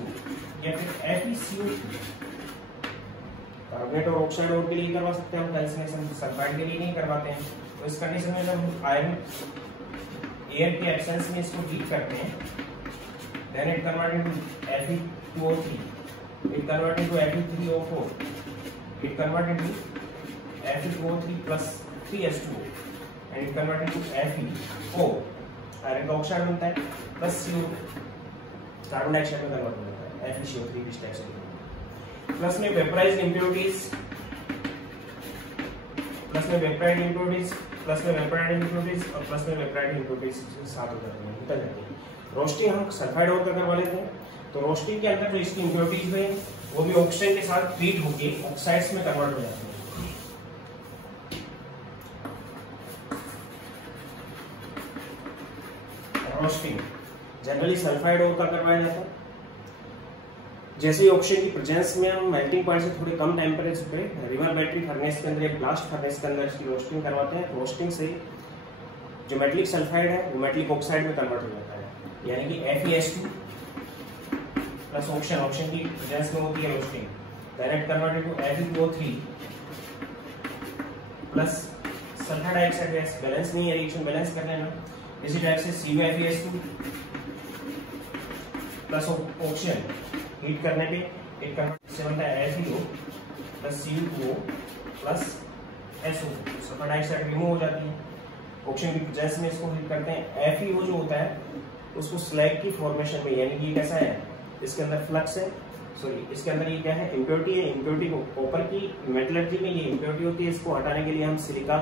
या फिर FeCO3। कार्बोनेट और ऑक्साइड ओर के लिए करवा सकते हैं हम कैल्सिनेशन, सल्फाइड के लिए नहीं करवाते हैं। तो इस कंडीशन में जब हम आयरन एयर के एब्सेंस में इसको हीट करते हैं, then it convert into Fe2O3, it convert into Fe3O4, it convert into Fe2O3 plus 3H2O and it convert into FeO। Iron का ऑक्साइड बनता है प्लस CO कार्बन डाइऑक्साइड में कन्वर्ट हो जाता है FeCO3 इस टाइप से। प्लस में वेपराइज्ड इम्प्योरिटीज, प्लस में वेपराइड इम्प्योरिटीज, प्लस में वेपराइड इम्प्योरिटीज और प्लस में वेपराइड इम्प्योरिटीज साथ हो जाते हैं, निकल जाती है। रोस्टिंग हम सल्फाइड ओर का करवा लेते हैं, तो रोस्टिंग के अंदर जो इसकी इम्प्योरिटीज है वो भी ऑक्सीजन के साथ ट्रीट होके ऑक्साइड्स में कन्वर्ट हो जाती है। रोस्टिंग जनरली सल्फाइड ओर का करवाया जाता है। जैसे ही ऑक्सीजन की प्रेजेंस में हम मेल्टिंग पॉइंट से थोड़े कम टेम्परेचर पे रिवर बैटरी फर्नेस के अंदर, ब्लास्ट फर्नेस के अंदर इसकी रोस्टिंग करवाते हैं। रोस्टिंग से जो मेटलिक सल्फाइड है वो मेटलिक ऑक्साइड में कन्वर्ट हो जाता है, यानी कि FeS2 प्लस ऑक्सीजन की प्रेजेंस में होती है roasting, then it convert into Fe2O3 plus sulphur dioxide gas. Balance नहीं है, रिएक्शन बैलेंस कर लेना। इसी टाइप से CuFeS2 प्लस ऑक्सीजन हीट करने पे एक कन्वर्ट से बनता है FeO plus Cu2O plus SO, sulphur dioxide remove हो जाती है। ऑक्सीजन की प्रेजेंस में इसको हीट करते हैं। FeO जो होता है उसको स्लैग की फॉर्मेशन में, यानी कि ये कैसा है, इसके अंदर फ्लक्स है, सॉरी इसके अंदर ये क्या है, इम्प्योरिटी है। इम्प्योरिटी को कॉपर की मेटलर्जी में ये इम्प्योरिटी होती है, इसको हटाने के लिए हम सिलिका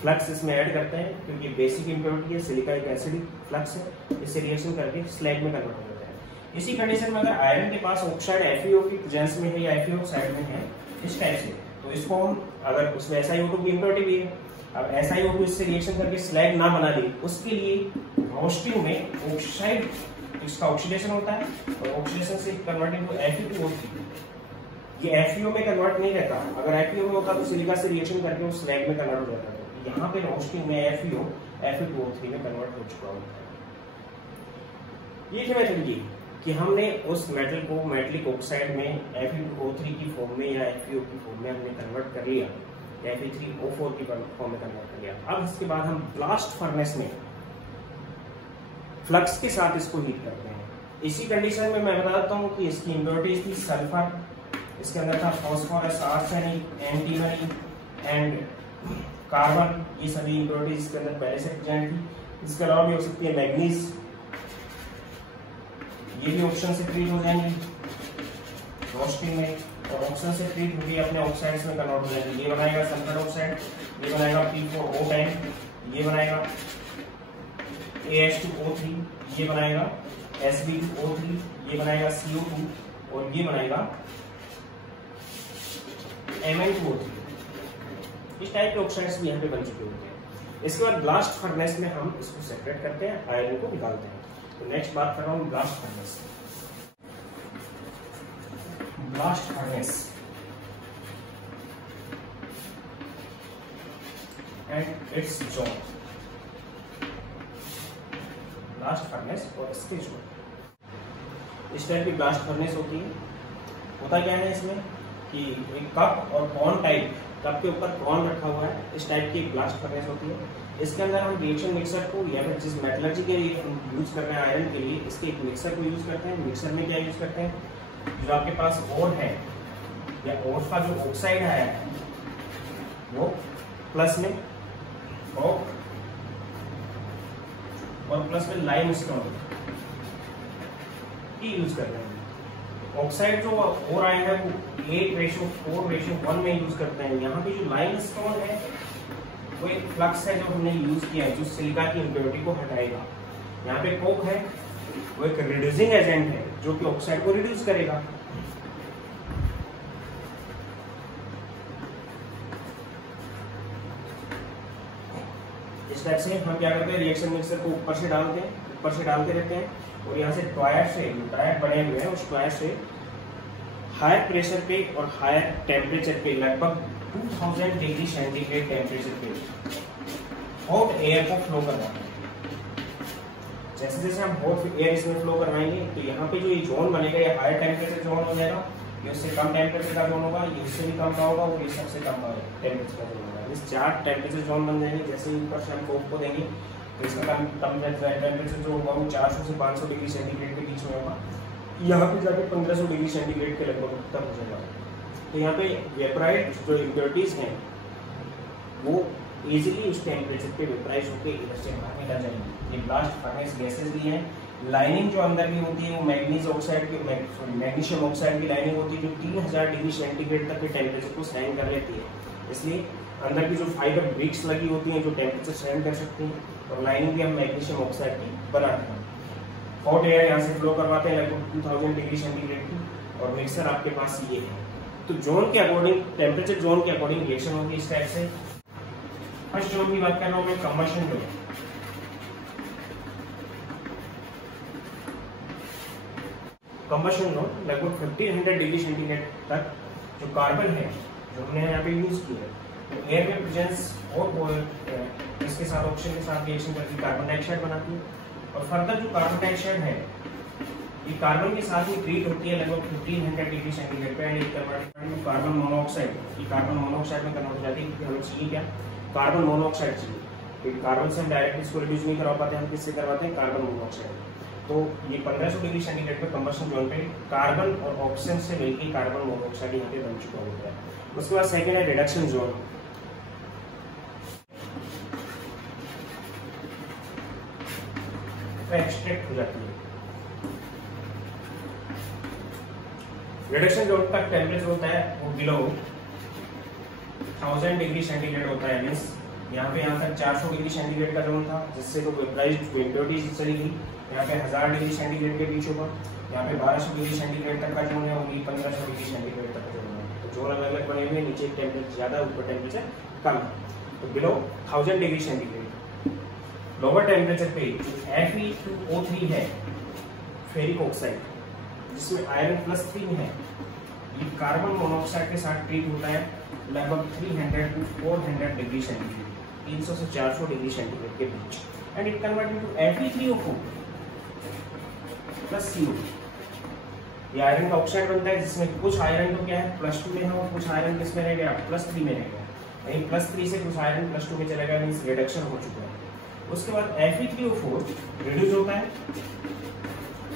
फ्लक्स इसमें ऐड करते हैं, क्योंकि बेसिक इम्प्योरिटी है, सिलिका एक एसिडिक फ्लक्स है, इससे रिएक्शन करके स्लैग में कन्वर्ट हो जाता है। इसी कंडीशन में अगर आयरन के पास ऑक्साइड FeO की प्रेजेंस में है या FeO साइड में है इस टाइप से, तो इसको हम, अगर उसमें SiO2 की इम्प्योरिटी भी है, अब SiO2 इससे रिएक्शन करके स्लैग ना बना दे, उसके लिए रोस्टिंग में ऑक्साइड, इसका ऑक्सीडेशन होता है और ऑक्सीडेशन से कन्वर्टिंग टू Fe2O3। ये FeO में कन्वर्ट नहीं रहता, अगर FeO में होता तो सिलिका से रिएक्शन करके वो स्लैग में कन्वर्ट हो जाता है। यहाँ पे रोस्टिंग में FeO Fe2O3 में कन्वर्ट हो चुका होता है। ये क्या मेथड की कि हमने उस मेटल को मेटलिक ऑक्साइड में Fe2O3 की फॉर्म में या FeO की फॉर्म में हमने कन्वर्ट कर लिया, Fe3O4 की फॉर्म में कन्वर्ट कर लिया। अब इसके बाद हम ब्लास्ट फर्नेस में फ्लक्स के साथ इसको हीट करते हैं। इसी कंडीशन में मैं बता देता हूँ कि इसकी इम्प्योरिटीज थी सल्फर, इसके अंदर था phosphorus, arsenic, antimony and carbon, ये सभी इम्प्योरिटीज इसके अंदर पहले से प्रेजेंट थी। इसके अलावा भी हो सकती है मैग्नीज, ये भी ऑक्सीजन से ट्रीट हो जाएंगे रोस्टिंग में, और ऑक्सीजन से ट्रीट होगी अपने ऑक्साइड्स में कन्वर्ट हो जाएंगे। ये बनाएगा सल्फर ऑक्साइड, ये बनाएगा P4O10, ये बनाएगा AH2O3, ये बनाएगा Sb2O3, ये बनाएगा CO2 और ये बनाएगा Mn2O3। इस टाइप के ऑक्साइड्स भी यहाँ पे बन चुके होते हैं। इसके बाद ब्लास्ट फर्नेस में हम इसको सेपरेट करते हैं, आयरन को निकालते हैं। तो नेक्स्ट बात कर रहा हूँ blast furnace. Blast furnace and it's job, blast furnace और इसके जॉब। इस टाइप की ब्लास्ट फर्नेस होती है। होता क्या है इसमें कि एक कप और कॉन टाइप, कप के ऊपर कॉन रखा हुआ है, इस टाइप की एक ब्लास्ट फर्नेस होती है। इसके अंदर हम रिएक्शन मिक्सर को, या फिर जिस मेटलर्जी के लिए यूज कर रहे हैं आयरन के लिए, इसके एक मिक्सर को यूज करते हैं। मिक्सर में क्या यूज करते हैं, जो आपके पास ओर है या ओर का जो ऑक्साइड आया है वो प्लस में और प्लस में लाइमस्टोन की यूज कर रहे हैं। ऑक्साइड जो और आया है वो 8:4:1 में यूज करते हैं। यहाँ पे जो लाइमस्टोन है वो एक फ्लक्स है जो हमने यूज किया है, जो सिलिका की इम्प्योरिटी को हटाएगा। यहाँ पे कोक है, वो एक रिड्यूसिंग एजेंट है जो कि ऑक्साइड को रिड्यूस करेगा। इस टाइप से हम क्या करते हैं, रिएक्शन मिक्सर को ऊपर से डालते रहते हैं और यहाँ से टॉयड से, जो टॉयड बने हुए हैं उस टॉयड से हायर प्रेशर पे और हायर टेम्परेचर पे, लगभग 2000 डिग्री सेंटीग्रेड टेम्परेचर पे हॉट एयर को फ्लो करवाते हैं। जैसे जैसे हम हॉट एयर इसमें फ्लो करवाएंगे तो यहाँ पे जो ये जोन बनेगा ये हायर टेम्परेचर जोन हो जाएगा, ये उससे कम टेम्परेचर का जोन होगा, ये उससे भी कम का होगा और ये सबसे कम टेम्परेचर का जोन होगा। इस 4 टेम्परेचर जोन बन जाएंगे। जैसे ही ऊपर से हम कोक को देंगे तो इसका कम टेम्परेचर जो होगा वो 400 से 500 डिग्री सेंटीग्रेड के बीच में होगा। यहाँ पे जाके 1500 डिग्री सेंटीग्रेड के लगभग तक हो जाएगा। तो यहाँ पे वेपराइज जो इम्प्योरिटीज हैं वो इजीली उस टेम्परेचर पे वेपराइज होकर इधर से बाहर निकल जाएंगे। ये ब्लास्ट फर्नेस गैसेज भी हैं। लाइनिंग जो अंदर की होती है वो मैग्नीज ऑक्साइड की, मैग्नीशियम ऑक्साइड की लाइनिंग होती है जो 3000 डिग्री सेंटीग्रेड तक के टेम्परेचर को सहन कर लेती है। इसलिए अंदर की जो फाइबर ब्रिक्स लगी होती हैं जो टेम्परेचर सहन कर सकती हैं, और लाइनिंग भी हम मैग्नीशियम ऑक्साइड की बनाते हैं। हॉट एयर यहाँ से फ्लो करवाते हैं लगभग 2000 डिग्री सेंटीग्रेड की, और मिक्सर आपके पास ये है। तो जोन के अकॉर्डिंग, टेम्परेचर जोन के अकॉर्डिंग रिएक्शन होगी इस टाइप से। फर्स्ट जोन की बात कर रहा हूँ मैं, कंबशन जोन। कंबशन जोन लगभग 1500 डिग्री सेंटीग्रेड तक जो कार्बन है जो हमने यहाँ पे यूज किया है, तो एयर में प्रेजेंस और इसके साथ ऑक्सीजन के साथ रिएक्शन करके कार्बन डाइऑक्साइड बनाती है। और फर्दर जो कार्बन डाइऑक्साइड है ये कार्बन के साथ ही ट्रीट होती है लगभग 1500 डिग्री सेंटीग्रेड पे, एंड कार्बन मोनोऑक्साइड, ये कार्बन मोनोऑक्साइड में कन्वर्ट हो जाती है। क्योंकि हमें चाहिए क्या, कार्बन मोनोऑक्साइड चाहिए। कार्बन से हम डायरेक्ट इसको रिड्यूस नहीं करा पाते, हम किससे करवाते हैं, कार्बन मोनोऑक्साइड। तो ये 1500 डिग्री सेंटीग्रेड पे कंबशन जोन पे कार्बन और ऑक्सीजन से मिलकर कार्बन मोनोऑक्साइड यहाँ पे बन चुका होता है। उसके बाद सेकेंड है रिडक्शन जोन। एक्सट्रैक्ट हो जाती है। रिडक्शन जोन का टेम्परेचर होता है वो बिलो 1000 डिग्री सेंटीग्रेड होता है। मीन्स यहाँ तक 400 डिग्री सेंटीग्रेड का जोन था जिससे तो वेपराइज्ड इम्प्योरिटीज चली गई। यहाँ पे 1000 डिग्री सेंटीग्रेड के बीच होगा। यहाँ पे 1200 डिग्री सेंटीग्रेड तक का जोन है, वही 1500 डिग्री सेंटीग्रेड तक का जोन है। तो जोन अलग अलग बने हुए, नीचे टेम्परेचर ज्यादा, ऊपर टेम्परेचर कम। तो below 1000 degree centigrade. Lower temperature पे Fe2O3 है फेरिक ऑक्साइड, जिसमें आयरन +3 है। ये कार्बन मोनोऑक्साइड के साथ ट्रीट होता है लगभग 300 to 400 डिग्री सेंटीग्रेड, 300 से 400 डिग्री सेंटीग्रेड के बीच। And it convert into Fe3O4 plus CO। ये आयरन का ऑक्साइड बनता है जिसमें कुछ आयरन तो क्या है +2 में है और कुछ आयरन किसमें रह गया, +3 में रह गया। यानी +3 से कुछ आयरन +2 में चला गया, मींस रिडक्शन हो चुका है। उसके बाद Fe3O4 रिड्यूस होता है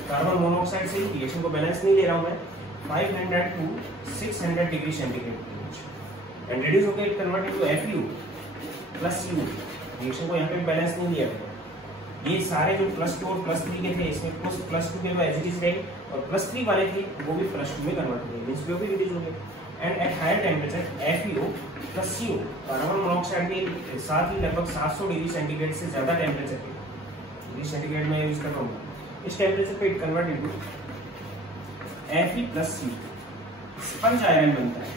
कार्बन मोनोऑक्साइड से। रिएक्शन को बैलेंस नहीं ले रहा हूं मैं, 500 to 600 डिग्री सेंटीग्रेड के बीच। एंड रिड्यूस होकर it convert into Fu plus CO। Reaction को यहाँ पे बैलेंस नहीं लिया गया। ये सारे जो +2 और +3 के थे, इसमें कुछ +2 के एज इट इज रहे और +3 वाले थे वो भी +2 में कन्वर्ट हो गए, मींस वो भी रिड्यूस हो गए। And at higher temperature FeO plus CO carbon monoxide के साथ ही लगभग 700 डिग्री सेंटीग्रेड से ज्यादा टेम्परेचर पे, डिग्री सेंटीग्रेड में यूज कर रहा हूँ, इस टेम्परेचर पे it convert into Fe plus C। Sponge iron बनता है।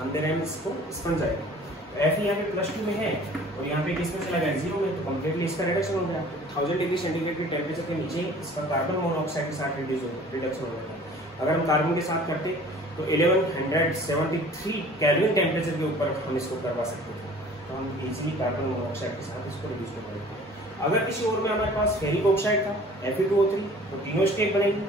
हम दे रहे हैं इसको स्पंज आयरन। Fe यहाँ पे +2 में है और यहाँ पे किसमें चला गया, 0 में, तो कंप्लीटली इसका रिडक्शन हो गया। 1000 डिग्री सेंटीग्रेड के टेम्परेचर के नीचे इसका कार्बन मोनोऑक्साइड के साथ रिडक्शन हो गया। अगर हम कार्बन के साथ करते तो 1173 केल्विन टेम्परेचर के ऊपर हम इसको करवा सकते थे, तो हम इजीली कार्बन मोनोऑक्साइड के साथ इसको रिड्यूस कर पाएंगे। अगर किसी और में हमारे पास फेरिक ऑक्साइड था Fe2O3 तो तीनों स्टेट बनेगी।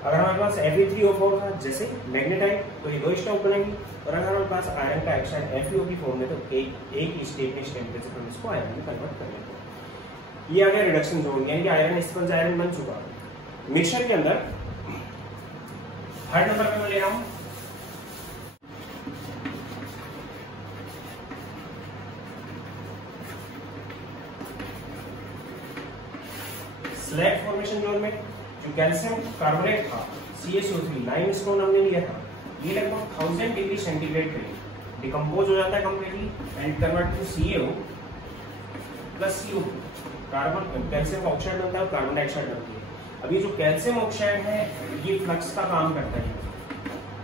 अगर हमारे पास Fe3O4 था जैसे मैग्नेटाइट तो ये 2 स्टेट बनेगी। और अगर हमारे पास आयरन का ऑक्साइड FeO की फॉर्म में तो एक ही स्टेट में टेम्परेचर हम इसको आयरन में कन्वर्ट कर लेंगे। ये आ गया रिडक्शन जोन, यानी कि आयरन स्पंज आयरन बन चुका। मिक्सचर के अंदर थर्ड नंबर पे मैं ले रहा हूं स्लैग फॉर्मेशन जोन में जो कैल्शियम कार्बोनेट था CaCO3 लाइमस्टोन हमने लिया था, ये लगभग 1000 डिग्री सेंटीग्रेड पे डिकम्पोज हो जाता है completely and convert to CaO plus CO। Carbon calcium oxide बनता है और कार्बन डाइऑक्साइड बनती है। अब ये जो कैल्शियम ऑक्साइड है ये फ्लक्स का काम करता है।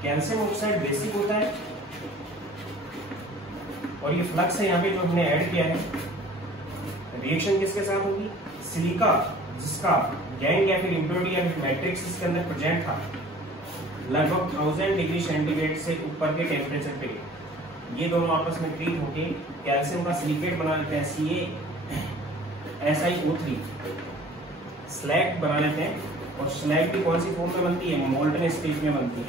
कैल्शियम ऑक्साइड बेसिक होता है और ये फ्लक्स है यहाँ पे जो हमने ऐड किया है। रिएक्शन किसके साथ होगी, सिलिका जिसका गैंग या फिर इम्प्योरिटी या फिर मैट्रिक्स इसके अंदर प्रेजेंट था, लगभग 1000 डिग्री सेंटीग्रेड से ऊपर के टेम्परेचर पे ये दोनों आपस में ट्रीट होके कैल्शियम का सिलिकेट बना लेते हैं CaSiO3 स्लैग बना लेते हैं। और स्लैग भी कौन सी फॉर्म में बनती है, मोल्टन स्टेट में बनती है।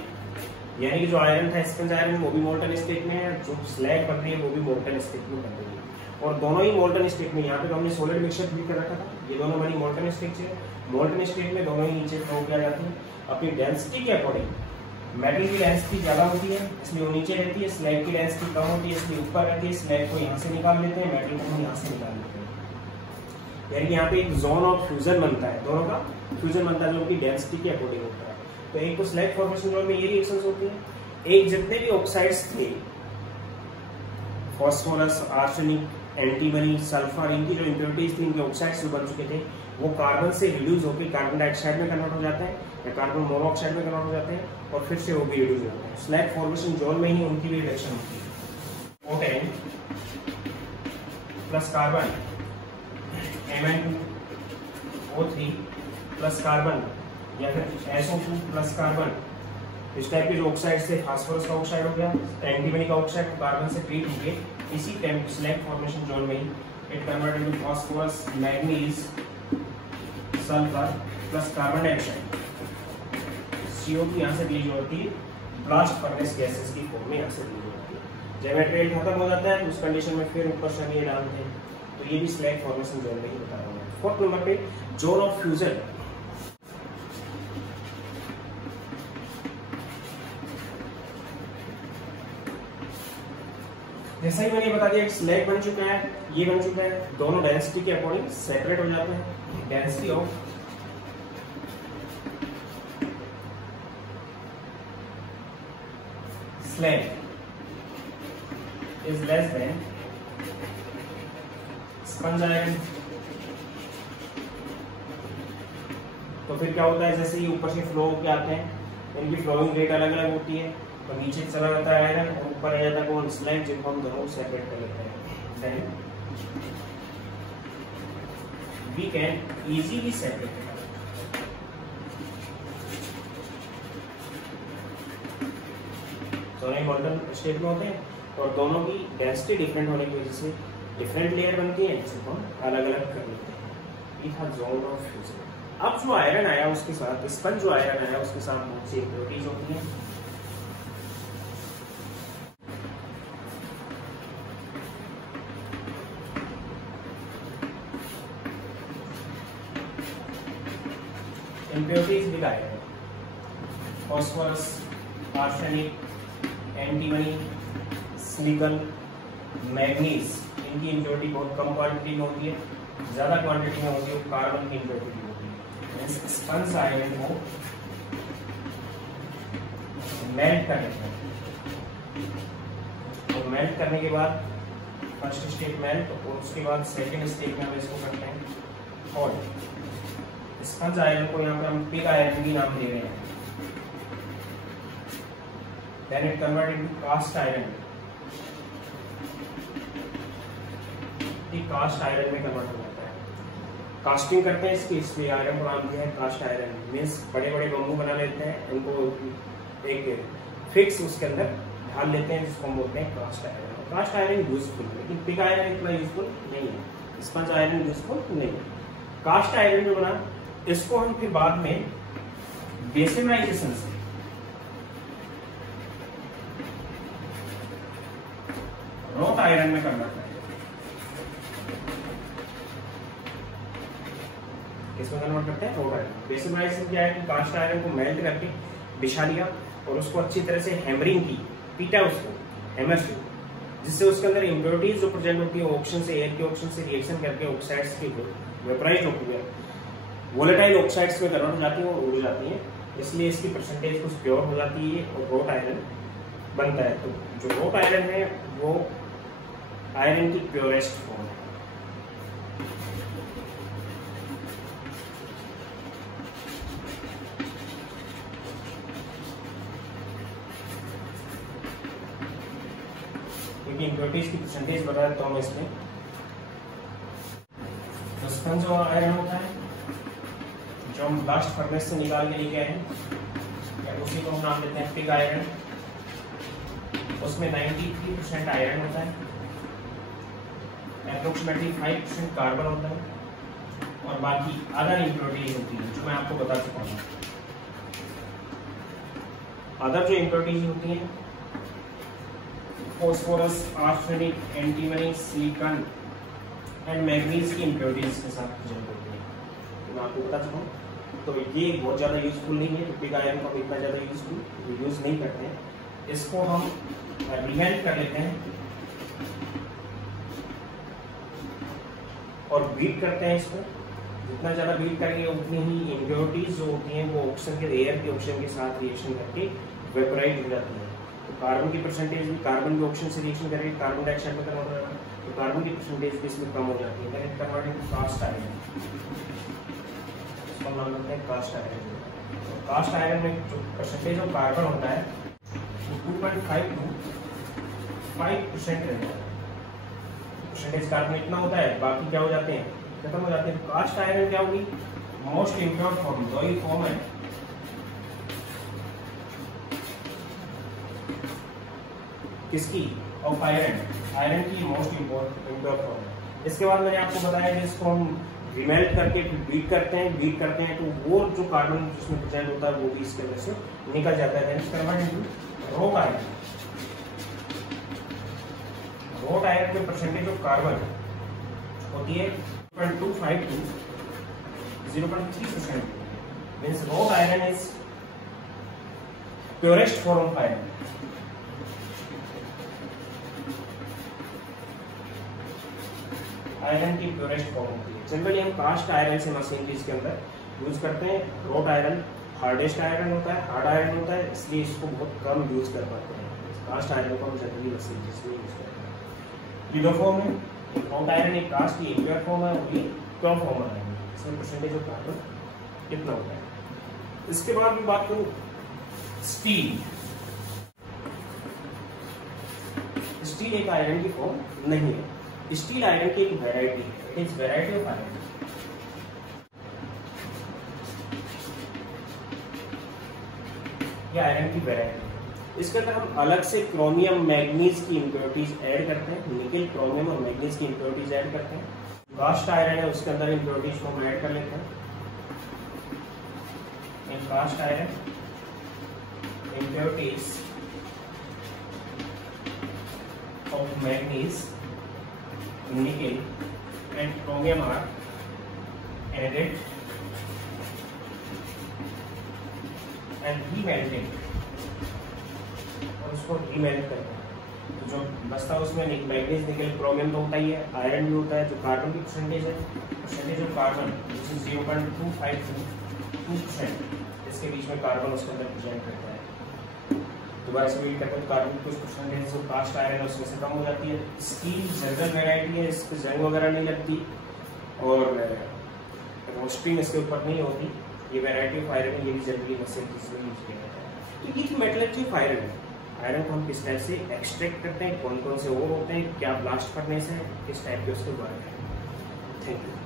यानी कि जो आयरन था स्पंज आयरन वो भी मोल्टन स्टेट में है, जो स्लैग बन रही है वो भी मोल्टन स्टेट में बन रही है। और दोनों ही मोल्टन स्टेट में, यहाँ पे तो हमने सॉलिड मिक्सचर भी कर रखा था, ये दोनों हमारी मोल्टन स्टेट है। मोल्टन स्टेट में दोनों ही नीचे फ्लो किया जाती है अपनी डेंसिटी के अकॉर्डिंग। मेटल की डेंसिटी ज्यादा होती है इसलिए वो नीचे रहती है, स्लैग की डेंसिटी कम होती है इसलिए ऊपर रहती है। स्लैग को यहाँ से निकाल लेते हैं, मेटल को यहाँ से निकाल लेते हैं। यानी यहाँ पे एक जोन ऑफ फ्यूजन बनता है, दोनों का फ्यूजन बनता है जो उनकी डेंसिटी के अकॉर्डिंग होता है। तो एक तो स्लैग फॉर्मेशन जोन में ये रिएक्शंस होती है। एक जितने भी ऑक्साइड्स थे, फास्फोरस, आर्सेनिक, एंटीमनी, सल्फर, इनकी जो इम्प्योरिटीज थी, इनके ऑक्साइड्स जो बन चुके थे वो कार्बन से रिड्यूस होकर कार्बन डाइऑक्साइड में कन्वर्ट हो जाते हैं या कार्बन मोनोऑक्साइड में कन्वर्ट हो जाते हैं और फिर से वो भी रिड्यूस हो जाते हैं। स्लैग फॉर्मेशन जोन में ही उनकी भी रिडक्शन होती है। O10 plus carbon Mn2O3 plus carbon या फिर SO2 प्लस कार्बन, इस टाइप के जो ऑक्साइड थे, फास्फोरस का ऑक्साइड हो गया, एंटीमनी का ऑक्साइड कार्बन से ट्रीट होके इसी स्लैग फॉर्मेशन जोन में ही it convert into phosphorus, manganese, sulphur plus carbon dioxide. CO2 यहाँ से रिलीज होती है, ब्लास्ट फर्नेस गैसेस की फॉर्म में यहाँ से रिलीज होती है। जब मेटेरियल खत्म हो जाता है उस कंडीशन में फिर ऊपर से ये डालते हैं, तो ये भी स्लैग फॉर्मेशन जोन में ही बता रहा हूँ। फोर्थ नंबर पे जोन ऑफ फ्यूजन। जैसा ही मैंने बता दिया एक स्लैग बन चुका है, ये बन चुका है, दोनों डेंसिटी के अकॉर्डिंग सेपरेट हो जाते हैं। Density of slag is less than sponge iron। तो फिर क्या होता है, जैसे ये ऊपर से फ्लो होके आते हैं, इनकी फ्लोइंग रेट अलग अलग होती है, तो नीचे चला जाता है आयरन और ऊपर आ जाता है कौन, स्लैग, जिनको हम दोनों सेपरेट कर लेते हैं। Then we can easily separate. दोनों मॉडर्न स्टेट में होते हैं और दोनों की डेंसिटी डिफरेंट होने की वजह से डिफरेंट लेयर बनती है, जिसको हम अलग अलग कर लेते हैं। ये था जोन ऑफ फ्यूजन। अब जो आयरन आया उसके साथ, स्पंज जो आयरन आया उसके साथ बहुत सी इम्प्योरिटीज होती हैं। Impurities with iron, phosphorus, arsenic, antimony, silicon, manganese, इनकी इम्प्योरिटी बहुत कम क्वांटिटी में होती है, ज्यादा क्वांटिटी में होती है कार्बन की इम्प्योरिटी होती है। स्पंज आयरन को मेल्ट कर लेते हैं, और मेल्ट करने के बाद फर्स्ट स्टेप मेल्ट और उसके बाद सेकेंड स्टेप में हम इसको करते हैं हॉट। स्पंज आयरन को यहाँ पर हम पिग आयरन भी नाम दे रहे हैं। Then it converted into cast iron। Cast iron में कन्वर्ट हो जाता है। कास्टिंग करते हैं इसकी, इसलिए आयरन को नाम दिया है कास्ट आयरन। मीन्स बड़े बड़े बम्बू बना लेते हैं, उनको एक फिक्स उसके अंदर ढाल लेते हैं, जिसको हम बोलते हैं cast iron. Cast iron useful है, लेकिन पिग आयरन इतना यूजफुल नहीं है, स्पंज आयरन यूजफुल नहीं है। कास्ट आयरन जो बना, इसको हम फिर बाद में बेसिनाइजेशन से रॉट आयरन में कन्वर्ट करेंगे। इसमें कन्वर्ट करते हैं रॉट आयरन। बेसिनाइजेशन क्या है कि कास्ट आयरन को मेल्ट करके बिछा लिया और उसको अच्छी तरह से हैमरिंग की, पीटा उसको हैमर से, जिससे उसके अंदर इम्प्योरिटीज जो प्रेजेंट होती है ऑक्सीजन से, एयर के ऑक्सीजन से रिएक्शन करके ऑक्साइड्स की वेपराइज होती है, वोलेटाइल ऑक्साइड्स में कन्वर्ट हो जाती है और उड़ जाती है, इसलिए इसकी परसेंटेज कुछ प्योर हो जाती है और रॉट आयरन बनता है। तो जो रॉट आयरन है वो आयरन की प्योरेस्ट फॉर्म है। क्योंकि इम्प्योरिटीज की परसेंटेज बता देता हूं मैं इसमें। तो स्पंज जो आयरन होता है, जो हम ब्लास्ट फर्नेस से निकाल के लेके आए हैं, उसी को हम नाम देते हैं पिग आयरन। उसमें 93% आयरन होता है, अप्रोक्सीमेटली 5% कार्बन होता है और बाकी अदर इम्प्योरिटीज होती है, जो मैं आपको बता चुका हूँ। अदर जो इम्प्योरिटीज होती हैं, phosphorus, arsenic, antimony, silicon and manganese की इम्प्योरिटीज के साथ प्रेजेंट होती है, तो मैं आपको बता चुका हूँ। तो ये बहुत ज़्यादा यूजफुल नहीं है, पिग आयरन को इतना ज़्यादा यूज नहीं करते हैं। इसको हम रिमेल्ट कर लेते हैं और बीट करते हैं इसको। जितना ज़्यादा बीट करेंगे उतनी ही इम्प्योरिटीज जो होती हैं वो ऑक्सीजन के, एयर के ऑक्सीजन के साथ रिएक्शन करके वेपराइज हो जाती है। तो कार्बन की परसेंटेज भी, कार्बन के ऑक्सीजन से रिएक्शन करेंगे कार्बन डाइऑक्साइड में कन्वर्ट होगा, तो कार्बन की परसेंटेज भी इसमें कम हो जाती है। Direct converting to cast iron, इसको नाम देते हैं कास्ट आयरन। तो कास्ट आयरन में जो परसेंटेज ऑफ कार्बन होता है वो 2.5 to 5% रहता है। परसेंटेज कार्बन इतना होता है, बाकी क्या हो जाते हैं, खत्म हो जाते हैं। कास्ट आयरन क्या होगी, मोस्ट इम्प्योर फॉर्म, दो ही फॉर्म है। किसकी, ऑफ आयरन, आयरन की मोस्ट इम्प्योर फॉर्म है। इसके बाद मैंने आपको बताया जिसको हम रिमेल्ट करके बीट करते हैं तो वो जो कार्बन जिसमें प्रेजेंट होता है वो भी इसके अंदर से निकल जाता है। रॉट आयरन, रॉट आयरन के परसेंटेज ऑफ कार्बन होती है 0.25 to 0.3%. Means wrought iron is purest form of iron. Iron की प्योरेस्ट फॉर्म होती है। जनरली हम कास्ट आयरन से मशीनरीज के अंदर यूज करते हैं। रॉट आयरन हार्डेस्ट आयरन होता है, हार्ड आयरन होता है, इसलिए इसको बहुत कम यूज कर पाते हैं। कास्ट आयरन को हम जनरली मशीनरीज में यूज करते हैं। लिडो फॉर्म है, रॉट आयरन एक कास्ट की प्योर फॉर्म है, वो प्योर फॉर्म है। इसमें परसेंटेज ऑफ कार्बन कितना होता है। इसके बाद मैं बात करूं स्टील। स्टील एक आयरन की फॉर्म नहीं है। स्टील आयरन की एक वैरायटी है। It is variety of iron. ये आयरन की वैरायटी है। इसके अंदर हम अलग से क्रोमियम मैग्नीज की इम्प्योरिटीज ऐड करते हैं। निकेल, क्रोमियम और मैग्नीज की इम्प्योरिटीज ऐड करते हैं। कास्ट आयरन है, उसके अंदर इम्प्योरिटीज को हम ऐड कर लेते हैं। In cast iron, impurities of manganese, nickel, and chromium are added and remelted, और उसको remelted करते हैं। तो जो बचता है उसमें मैग्नीज, निकल, क्रोमियम तो होता ही है, आयरन भी होता है। जो कार्बन की परसेंटेज है, परसेंटेज ऑफ कार्बन 0.25 to 2%, इसके बीच में कार्बन उसके अंदर प्रेजेंट करता है। दोबारा से रीड करते हैं। कार्बन की कुछ परसेंटेज जो कास्ट आयरन है उसमें से कम हो जाती है। स्टील जनरल वैरायटी है, इस पर जंग वगैरह नहीं लगती और रोस्टिंग इसके ऊपर नहीं होती। ये वैरायटी ऑफ आयरन है, ये भी जनरली मशीन में यूज किया जाता है। तो ये मेटलर्जिक आयरन है। आयरन को हम किस टाइप से एक्सट्रैक्ट करते हैं, कौन कौन से और होते हैं, क्या ब्लास्ट करने से, किस टाइप के उसके बारे में। Thank you.